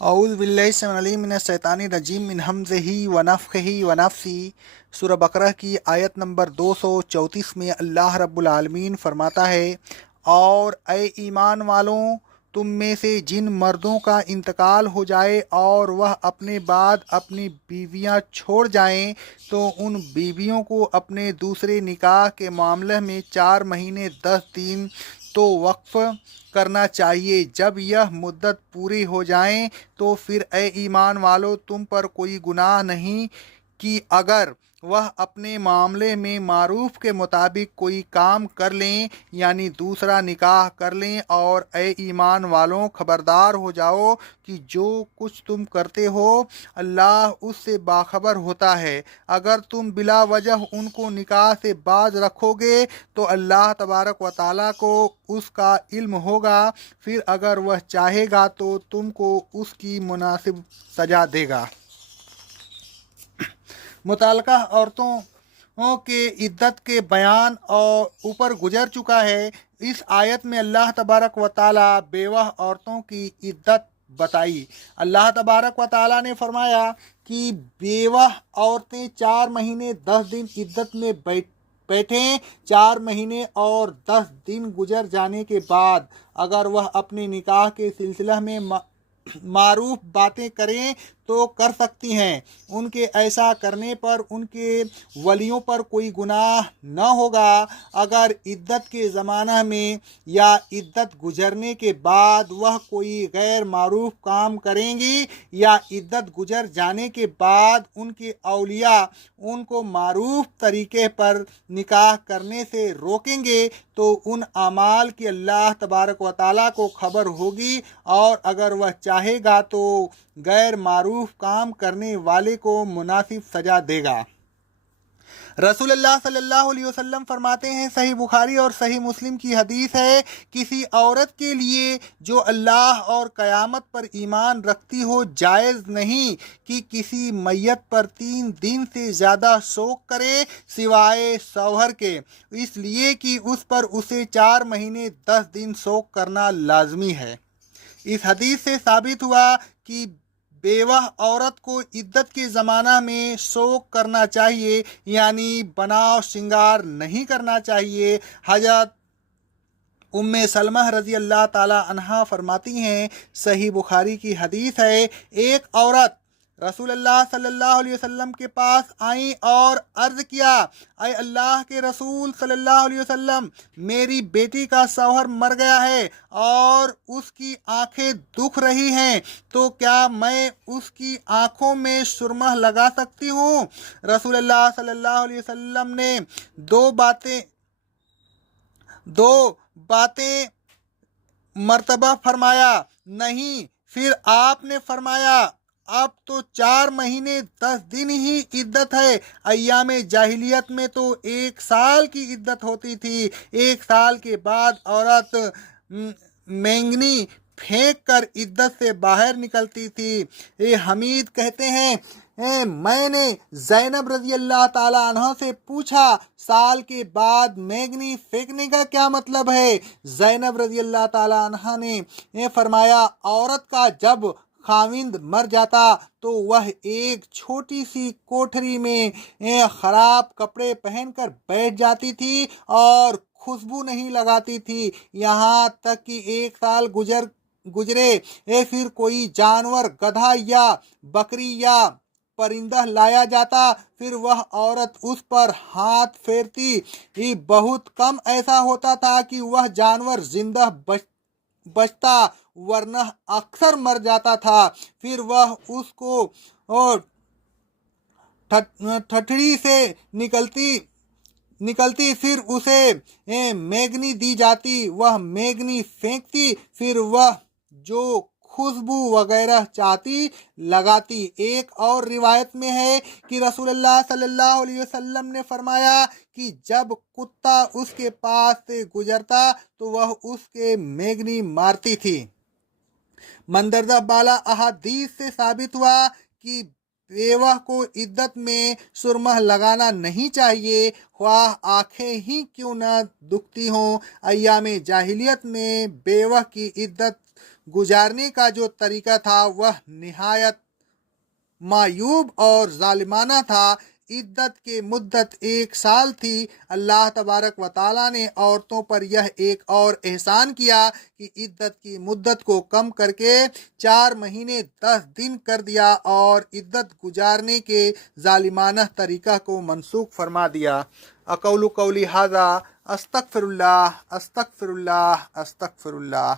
اعوذ باللہ السمیع العلیم من الشیطان الرجیم من ہمزہ ونفخہ ونفسی۔ سورہ بقرہ کی آیت نمبر 234 میں اللہ رب العالمین فرماتا ہے، اور اے ایمان والوں، تم میں سے جن مردوں کا انتقال ہو جائے اور وہ اپنے بعد اپنی بیویاں چھوڑ جائیں تو ان بیویوں کو اپنے دوسرے نکاح کے معاملے میں 4 مہینے 10 دن تو وقف کرنا چاہیے۔ جب یہ مدت پوری ہو جائیں تو پھر اے ایمان والو، تم پر کوئی گناہ نہیں کہ اگر وہ اپنے معاملے میں معروف کے مطابق کوئی کام کر لیں، یعنی دوسرا نکاح کر لیں۔ اور اے ایمان والوں، خبردار ہو جاؤ کہ جو کچھ تم کرتے ہو اللہ اس سے باخبر ہوتا ہے۔ اگر تم بلا وجہ ان کو نکاح سے باز رکھو گے تو اللہ تبارک و تعالیٰ کو اس کا علم ہوگا، پھر اگر وہ چاہے گا تو تم کو اس کی مناسب سزا دے گا۔ متعلقہ عورتوں کے عدت کے بیان اور اوپر گزر چکا ہے۔ اس آیت میں اللہ تبارک و تعالیٰ بیوہ عورتوں کی عدت بتائی۔ اللہ تبارک و تعالیٰ نے فرمایا کہ بیوہ عورتیں 4 مہینے 10 دن عدت میں بیٹھیں۔ 4 مہینے اور 10 دن گزر جانے کے بعد اگر وہ اپنے نکاح کے سلسلہ میں معروف باتیں کریں تو کر سکتی ہیں۔ ان کے ایسا کرنے پر ان کے ولیوں پر کوئی گناہ نہ ہوگا۔ اگر عدت کے زمانہ میں یا عدت گزرنے کے بعد وہ کوئی غیر معروف کام کریں گی یا عدت گزر جانے کے بعد ان کے اولیاء ان کو معروف طریقے پر نکاح کرنے سے روکیں گے تو ان اعمال کی اللہ تبارک و تعالیٰ کو خبر ہوگی، اور اگر وہ چاہے گا تو غیر معروف کام کرنے والے کو مناسب سزا دے گا۔ رسول اللہ صلی اللہ علیہ وسلم فرماتے ہیں، صحیح بخاری اور صحیح مسلم کی حدیث ہے، کسی عورت کے لیے جو اللہ اور قیامت پر ایمان رکھتی ہو جائز نہیں کہ کسی میت پر 3 دن سے زیادہ شوق کرے سوائے شوہر کے، اس لیے کہ اس پر اسے 4 مہینے 10 دن شوق کرنا لازمی ہے۔ اس حدیث سے ثابت ہوا کہ بیوہ عورت کو عدت کے زمانہ میں شوق کرنا چاہیے، یعنی بناؤ شنگار نہیں کرنا چاہیے۔ حضرت ام سلمہ رضی اللہ تعالی عنہا فرماتی ہیں، صحیح بخاری کی حدیث ہے، ایک عورت رسول اللہ صلی اللہ علیہ وسلم کے پاس آئیں اور عرض کیا، اے اللہ کے رسول صلی اللہ علیہ وسلم، میری بیٹی کا شوہر مر گیا ہے اور اس کی آنکھیں دکھ رہی ہیں، تو کیا میں اس کی آنکھوں میں سرمہ لگا سکتی ہوں؟ رسول اللہ صلی اللہ علیہ وسلم نے دو باتیں مرتبہ فرمایا نہیں، پھر آپ نے فرمایا اب تو 4 مہینے 10 دن ہی عدت ہے۔ ایام جاہلیت میں تو 1 سال کی عدت ہوتی تھی۔ 1 سال کے بعد عورت مینگنی پھینک کر عدت سے باہر نکلتی تھی۔ حمید کہتے ہیں، میں نے زینب رضی اللہ تعالیٰ عنہ سے پوچھا، سال کے بعد مینگنی پھینکنے کا کیا مطلب ہے؟ زینب رضی اللہ تعالیٰ عنہ نے فرمایا، عورت کا جب خاوند مر جاتا تو وہ ایک چھوٹی سی کوٹھری میں خراب کپڑے پہن کر بیٹھ جاتی تھی اور خوشبو نہیں لگاتی تھی، یہاں تک کہ 1 سال گزرے، پھر کوئی جانور، گدھا یا بکری یا پرندہ لایا جاتا، پھر وہ عورت اس پر ہاتھ پھیرتی۔ بہت کم ایسا ہوتا تھا کہ وہ جانور زندہ بچتا، ورنہ اکثر مر جاتا تھا۔ پھر وہ اس کو ٹھٹری سے نکلتی، پھر اسے مینگنی دی جاتی، وہ مینگنی پھینکتی، پھر وہ جو خوشبو وغیرہ چاہتی لگاتی۔ ایک اور روایت میں ہے کہ رسول اللہ صلی اللہ علیہ وسلم نے فرمایا کہ جب کتا اس کے پاس سے گزرتا تو وہ اس کے مینگنی مارتی تھی۔ مندرجہ بالا احادیث سے ثابت ہوا کہ بیوہ کو عدت میں سرمہ لگانا نہیں چاہیے، خواہ آنکھیں ہی کیوں نہ دکھتی ہوں۔ ایام جاہلیت میں بیوہ کی عدت گزارنے کا جو طریقہ تھا وہ نہایت معیوب اور ظالمانہ تھا۔ عدت کی مدت 1 سال تھی۔ اللہ تبارک و تعالیٰ نے عورتوں پر یہ ایک اور احسان کیا کہ عدت کی مدت کو کم کر کے 4 مہینے 10 دن کر دیا اور عدت گزارنے کے ظالمانہ طریقہ کو منسوخ فرما دیا۔ اقول قولی ھذا استغفر اللہ استغفر اللہ استغفر اللہ۔